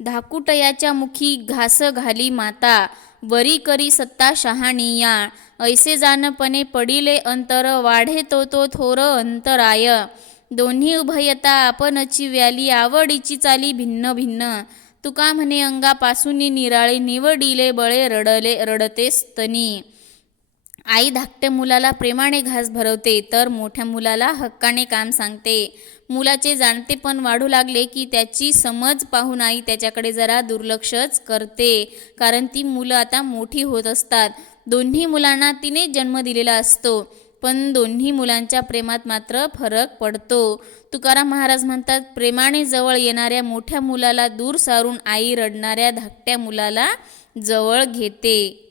धाकुटयाच्या मुखी घास घाली माता वरी करी सत्ता शहाणीया ऐसे जानपणे पडिले अंतर वाढे तो तो थोर अंतराय. दोन्ही उभयता आपणची व्याली आवडीची चाली भिन्न भिन्न. तुका म्हणे अंगापासून निराळे निवडिले बळे रडले रडतेस तनी. आई धाकट्या मुलाला प्रेमाने घास भरवते तर मोठ्या मुलाला हक्काने काम सांगते. मुलाचे जाणते पण वाढू लागले की त्याची समज पाहून आई त्याच्याकडे जरा दुर्लक्षच करते. कारण ती मुलं आता मोठी होत असतात. दोन्ही मुलांना तिने जन्म दिलेला असतो पण दोन्ही मुलांच्या प्रेमात मात्र फरक पडतो. तुकाराम महाराज म्हणतात प्रेमाने जवळ येणाऱ्या मोठ्या मुलाला दूर सारून आई रडणाऱ्या धाकट्या मुलाला जवळ घेते.